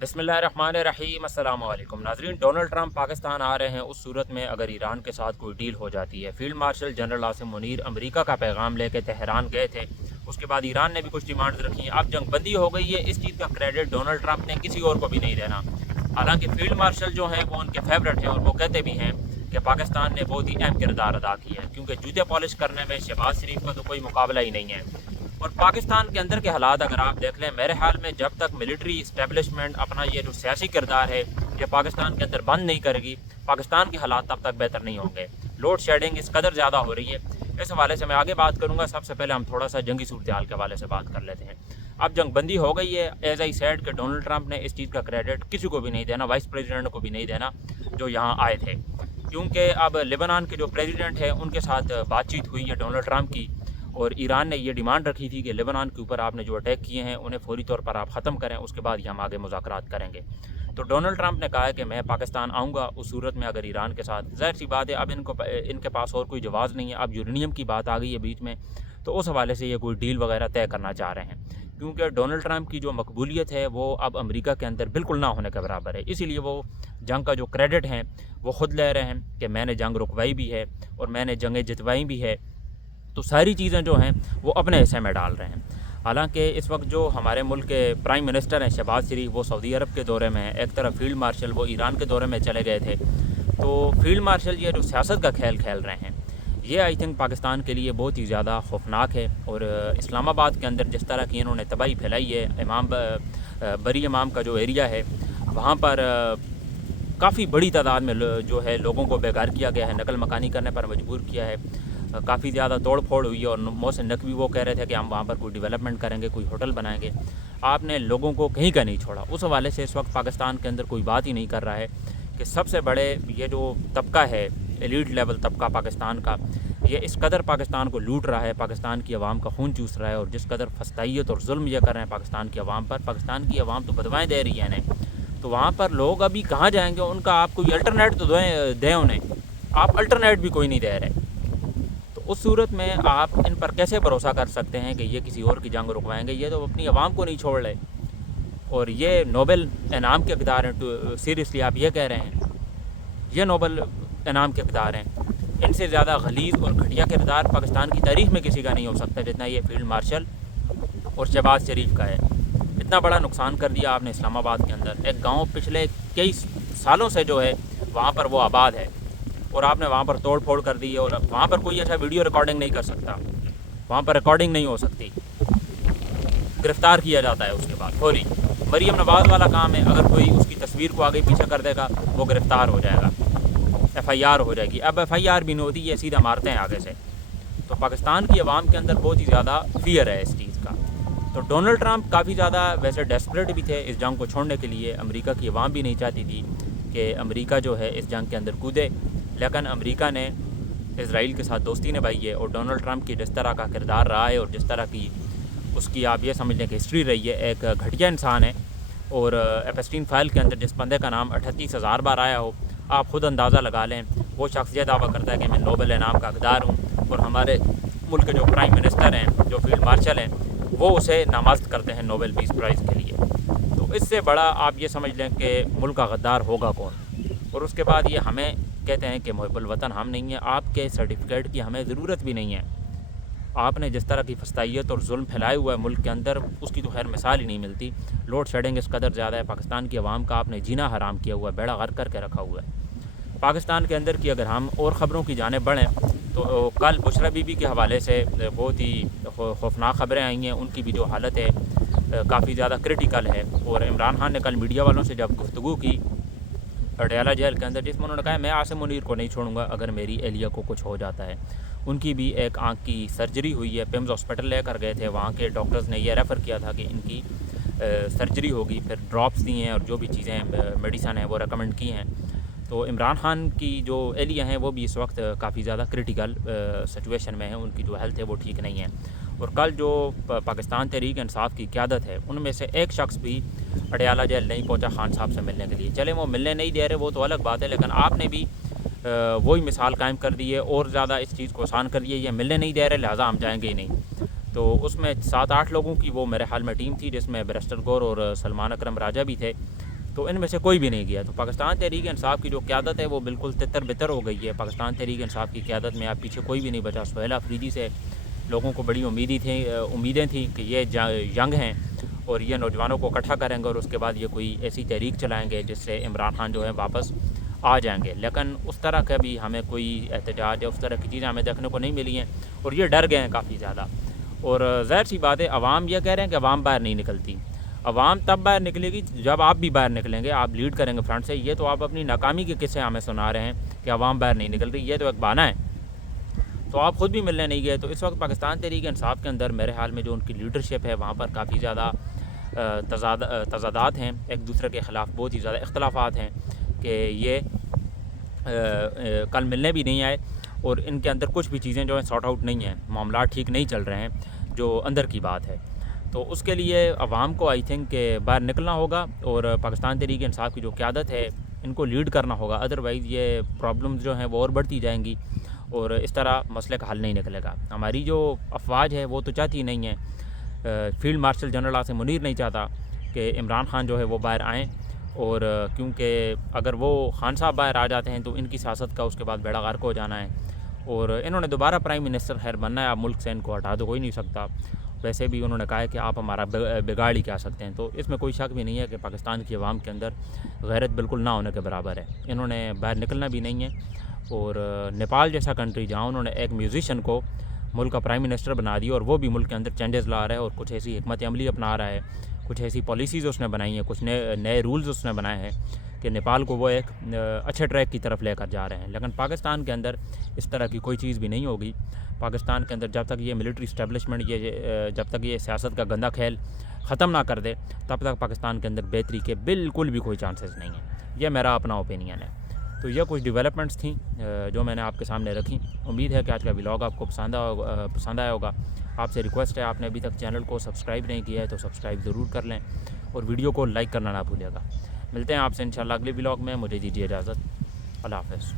بسم اللہ الرحمن الرحیم۔ السلام علیکم ناظرین، ڈونلڈ ٹرمپ پاکستان آ رہے ہیں اس صورت میں اگر ایران کے ساتھ کوئی ڈیل ہو جاتی ہے۔ Field marshal general Asim Munir امریکہ کا پیغام لے کے تہران گئے تھے، اس کے بعد ایران نے بھی کچھ ڈیمانڈز رکھی ہیں۔ اب جنگ بندی ہو گئی ہے، اس چیز کا کریڈٹ ڈونلڈ ٹرمپ نے کسی اور کو بھی نہیں دینا، حالانکہ فیلڈ مارشل جو ہیں وہ ان کے فیورٹ ہیں اور وہ کہتے بھی ہیں کہ پاکستان نے بہت ہی اہم کردار ادا کیا ہے، کیونکہ جوتے پالش کرنے میں شہباز شریف کا تو کوئی مقابلہ ہی نہیں ہے۔ اور پاکستان کے اندر کے حالات اگر آپ دیکھ لیں، میرے خیال میں جب تک ملٹری اسٹیبلشمنٹ اپنا یہ جو سیاسی کردار ہے یہ پاکستان کے اندر بند نہیں کرے گی، پاکستان کے حالات تب تک بہتر نہیں ہوں گے۔ لوڈ شیڈنگ اس قدر زیادہ ہو رہی ہے، اس حوالے سے میں آگے بات کروں گا۔ سب سے پہلے ہم تھوڑا سا جنگی صورتحال کے حوالے سے بات کر لیتے ہیں۔ اب جنگ بندی ہو گئی ہے، ایز آئی سیڈ کہ ڈونلڈ ٹرمپ نے اس چیز کا کریڈٹ کسی کو بھی نہیں دینا، وائس پریزیڈنٹ کو بھی نہیں دینا جو یہاں آئے تھے، کیونکہ اب لبنان کے جو پریزیڈنٹ ہیں ان کے ساتھ بات چیت ہوئی ہے ڈونلڈ ٹرمپ کی، اور ایران نے یہ ڈیمانڈ رکھی تھی کہ لبنان کے اوپر آپ نے جو اٹیک کیے ہیں انہیں فوری طور پر آپ ختم کریں، اس کے بعد ہی ہم آگے مذاکرات کریں گے۔ تو ڈونلڈ ٹرمپ نے کہا ہے کہ میں پاکستان آؤں گا اس صورت میں اگر ایران کے ساتھ، ظاہر سی بات ہے اب ان کے پاس اور کوئی جواز نہیں ہے، اب یورینیم کی بات آ گئی ہے بیچ میں، تو اس حوالے سے یہ کوئی ڈیل وغیرہ طے کرنا چاہ رہے ہیں، کیونکہ ڈونلڈ ٹرمپ کی جو مقبولیت ہے وہ اب امریکہ کے اندر بالکل نہ ہونے کے برابر ہے، اسی لیے وہ جنگ کا جو کریڈٹ ہے وہ خود لے رہے ہیں کہ میں نے جنگ رکوائی بھی ہے اور میں نے جنگیں جتوائی بھی ہے، تو ساری چیزیں جو ہیں وہ اپنے حصے میں ڈال رہے ہیں۔ حالانکہ اس وقت جو ہمارے ملک کے پرائم منسٹر ہیں شہباز شریف، وہ سعودی عرب کے دورے میں ہیں، ایک طرف فیلڈ مارشل وہ ایران کے دورے میں چلے گئے تھے، تو فیلڈ مارشل یہ جو سیاست کا کھیل کھیل رہے ہیں یہ آئی تھنک پاکستان کے لیے بہت ہی زیادہ خوفناک ہے۔ اور اسلام آباد کے اندر جس طرح کی انہوں نے تباہی پھیلائی ہے، بری امام کا جو ایریا ہے وہاں پر کافی بڑی تعداد میں جو ہے لوگوں کو بیکار کیا گیا ہے، نقل مکانی کرنے پر مجبور کیا ہے، کافی زیادہ توڑ پھوڑ ہوئی ہے، اور محسن نقوی وہ کہہ رہے تھے کہ ہم وہاں پر کوئی ڈیولپمنٹ کریں گے، کوئی ہوٹل بنائیں گے۔ آپ نے لوگوں کو کہیں کا نہیں چھوڑا، اس حوالے سے اس وقت پاکستان کے اندر کوئی بات ہی نہیں کر رہا ہے کہ سب سے بڑے یہ جو طبقہ ہے، ایلیٹ لیول طبقہ پاکستان کا، یہ اس قدر پاکستان کو لوٹ رہا ہے، پاکستان کی عوام کا خون چوس رہا ہے، اور جس قدر فسطائیت اور ظلم یہ کر رہے ہیں پاکستان کی عوام پر، پاکستان کی عوام تو بدوائیں دے رہی ہے انہیں، تو وہاں پر لوگ ابھی کہاں جائیں گے؟ ان کا آپ کوئی الٹرنیٹ تو دیں انہیں، آپ الٹرنیٹ بھی کوئی نہیں دے رہے، تو اس صورت میں آپ ان پر کیسے بھروسہ کر سکتے ہیں کہ یہ کسی اور کی جنگ رکوائیں گے؟ یہ تو اپنی عوام کو نہیں چھوڑ رہے، اور یہ نوبل انعام کے اقدار ہیں، سیریسلی آپ یہ کہہ رہے ہیں یہ نوبل انعام کے اقدار ہیں؟ ان سے زیادہ غلیظ اور گھٹیا کردار پاکستان کی تاریخ میں کسی کا نہیں ہو سکتا جتنا یہ فیلڈ مارشل اور شہباز شریف کا ہے۔ اتنا بڑا نقصان کر دیا آپ نے اسلام آباد کے اندر، ایک گاؤں پچھلے کئی سالوں سے جو ہے وہاں پر وہ آباد ہے، اور آپ نے وہاں پر توڑ پھوڑ کر دی ہے، اور وہاں پر کوئی ایسا ویڈیو ریکارڈنگ نہیں کر سکتا، وہاں پر ریکارڈنگ نہیں ہو سکتی، گرفتار کیا جاتا ہے اس کے بعد فوری۔ مریم نواز والا کام ہے، اگر کوئی اس کی تصویر کو آگے پیچھے کر دے گا وہ گرفتار ہو جائے گا، ایف آئی آر ہو جائے گی۔ اب ایف آئی آر بھی نہیں ہوتی، یہ سیدھا مارتے ہیں آگے سے۔ تو پاکستان کی عوام کے اندر بہت ہی زیادہ فیئر ہے اس چیز کا۔ تو ڈونلڈ ٹرمپ کافی زیادہ ویسے ڈیسپریٹ بھی تھے اس جنگ کو چھوڑنے کے لیے، امریکہ کی عوام بھی نہیں چاہتی تھی کہ امریکہ جو ہے اس جنگ کے اندر کودے، لیکن امریکہ نے اسرائیل کے ساتھ دوستی نبھائی ہے، اور ڈونلڈ ٹرمپ کی جس طرح کا کردار رہا ہے اور جس طرح کی اس کی آپ یہ سمجھ لیں کہ ہسٹری رہی ہے، ایک گھٹیا انسان ہے، اور ایپسٹین فائل کے اندر جس بندے کا نام 38,000 بار آیا ہو، آپ خود اندازہ لگا لیں، وہ شخص یہ دعویٰ کرتا ہے کہ میں نوبل انعام کا حقدار ہوں، اور ہمارے ملک کے جو پرائم منسٹر ہیں، جو فیلڈ مارشل ہیں، وہ اسے نامزد کرتے ہیں نوبل پیس پرائز کے لیے۔ تو اس سے بڑا آپ یہ سمجھ لیں کہ ملک کا غدار ہوگا کون؟ اور اس کے بعد یہ ہمیں کہتے ہیں کہ محب الوطن ہم نہیں ہیں، آپ کے سرٹیفکیٹ کی ہمیں ضرورت بھی نہیں ہے۔ آپ نے جس طرح کی فسطائیت اور ظلم پھیلائے ہوا ہے ملک کے اندر، اس کی تو خیر مثال ہی نہیں ملتی۔ لوڈ شیڈنگ اس قدر زیادہ ہے، پاکستان کی عوام کا آپ نے جینا حرام کیا ہوا ہے، بیڑا غرق کر کے رکھا ہوا ہے۔ پاکستان کے اندر کی اگر ہم اور خبروں کی جانب بڑھیں تو کل بشرا بی بی کے حوالے سے بہت ہی خوفناک خبریں آئی ہیں، ان کی بھی جو حالت ہے کافی زیادہ کرٹیکل ہے، اور عمران خان نے کل میڈیا والوں سے جب گفتگو کی اڈیالہ جیل کے اندر، جس میں انہوں نے کہا میں عاصم منیر کو نہیں چھوڑوں گا اگر میری اہلیہ کو کچھ ہو جاتا ہے۔ ان کی بھی ایک آنکھ کی سرجری ہوئی ہے، پیمز ہاسپٹل لے کر گئے تھے، وہاں کے ڈاکٹرز نے یہ ریفر کیا تھا کہ ان کی سرجری ہوگی، پھر ڈراپس دی ہیں اور جو بھی چیزیں میڈیسن ہیں وہ ریکمنڈ کی ہیں۔ تو عمران خان کی جو اہلیہ ہیں وہ بھی اس وقت کافی زیادہ کرٹیکل سچویشن میں ہیں، ان کی جو ہیلتھ ہے وہ ٹھیک نہیں ہے۔ اور کل جو پاکستان تحریک انصاف کی قیادت ہے ان میں سے ایک شخص بھی اڈیالہ جیل نہیں پہنچا خان صاحب سے ملنے کے لیے۔ چلے وہ ملنے نہیں دے رہے وہ تو الگ بات ہے، لیکن آپ نے بھی وہی مثال قائم کر دی ہے اور زیادہ اس چیز کو آسان کر دیا، یہ ملنے نہیں دے رہے لہٰذا ہم جائیں گے ہی نہیں۔ تو اس میں 7-8 لوگوں کی وہ میرے حال میں ٹیم تھی، جس میں بیرسٹر گور اور سلمان اکرم راجہ بھی تھے، تو ان میں سے کوئی بھی نہیں گیا. تو پاکستان تحریک انصاف کی جو قیادت ہے وہ بالکل تتر بتر ہو گئی ہے. پاکستان تحریک انصاف کی قیادت میں اب پیچھے کوئی بھی نہیں بچا. سہیل آفریدی سے لوگوں کو بڑی امیدیں تھیں کہ یہ ینگ ہیں اور یہ نوجوانوں کو اکٹھا کریں گے اور اس کے بعد یہ کوئی ایسی تحریک چلائیں گے جس سے عمران خان جو ہے واپس آ جائیں گے. لیکن اس طرح کا بھی ہمیں کوئی احتجاج یا اس طرح کی چیزیں ہمیں دیکھنے کو نہیں ملی ہیں اور یہ ڈر گئے ہیں کافی زیادہ. اور ظاہر سی بات ہے عوام یہ کہہ رہے ہیں کہ عوام باہر نہیں نکلتی. عوام تب باہر نکلے گی جب آپ بھی باہر نکلیں گے, آپ لیڈ کریں گے فرنٹ سے. یہ تو آپ اپنی ناکامی کے قصے ہمیں سنا رہے ہیں کہ عوام باہر نہیں نکل رہی, یہ تو ایک بہانہ ہے. تو آپ خود بھی ملنے نہیں گئے. تو اس وقت پاکستان تحریک انصاف کے اندر میرے حال میں جو ان کی لیڈرشپ ہے وہاں پر کافی زیادہ تضادات ہیں, ایک دوسرے کے خلاف بہت ہی زیادہ اختلافات ہیں کہ یہ کل ملنے بھی نہیں آئے اور ان کے اندر کچھ بھی چیزیں جو ہیں سارٹ آؤٹ نہیں ہیں, معاملات ٹھیک نہیں چل رہے ہیں جو اندر کی بات ہے. تو اس کے لیے عوام کو آئی تھنک کہ باہر نکلنا ہوگا اور پاکستان تحریک انصاف کی جو قیادت ہے ان کو لیڈ کرنا ہوگا. ادروائز یہ پرابلمز جو ہیں وہ اور بڑھتی جائیں گی اور اس طرح مسئلے کا حل نہیں نکلے گا. ہماری جو افواج ہے وہ تو چاہتی نہیں ہے, field marshal general Asim Munir نہیں چاہتا کہ عمران خان جو ہے وہ باہر آئیں, اور کیونکہ اگر وہ خان صاحب باہر آ جاتے ہیں تو ان کی سیاست کا اس کے بعد بیڑا غرق ہو جانا ہے اور انہوں نے دوبارہ پرائم منسٹر خیر بننا ہے. آپ ملک سے ان کو ہٹا تو کوئی نہیں سکتا. ویسے بھی انہوں نے کہا ہے کہ آپ ہمارا بگاڑ ہی کیا سکتے ہیں. تو اس میں کوئی شک بھی نہیں ہے کہ پاکستان کی عوام کے اندر غیرت بالکل نہ ہونے کے برابر ہے. انہوں نے باہر نکلنا بھی نہیں ہے. اور نیپال جیسا کنٹری جہاں انہوں نے ایک میوزیشین کو ملک کا پرائم منسٹر بنا دیا اور وہ بھی ملک کے اندر چینجز لا رہا ہے اور کچھ ایسی حکمت عملی اپنا رہا ہے, کچھ ایسی پالیسیز اس نے بنائی ہیں, کچھ نئے رولز اس نے بنائے ہیں کہ نیپال کو وہ ایک اچھے ٹریک کی طرف لے کر جا رہے ہیں. لیکن پاکستان کے اندر اس طرح کی کوئی چیز بھی نہیں ہوگی. پاکستان کے اندر جب تک یہ ملٹری اسٹیبلشمنٹ جب تک یہ سیاست کا گندا کھیل ختم نہ کر دے تب تک پاکستان کے اندر بہتری کے بالکل بھی کوئی چانسز نہیں ہیں. یہ میرا اپنا اوپینین ہے. تو یہ کچھ ڈیولپمنٹس تھیں جو میں نے آپ کے سامنے رکھی. امید ہے کہ آج کا ولاگ آپ کو پسند آیا ہوگا. آپ سے ریکویسٹ ہے, آپ نے ابھی تک چینل کو سبسکرائب نہیں کیا ہے تو سبسکرائب ضرور کر لیں اور ویڈیو کو لائک کرنا نہ بھولیے گا. ملتے ہیں آپ سے انشاءاللہ اگلے ولاگ میں. مجھے دیجیے اجازت. اللہ حافظ.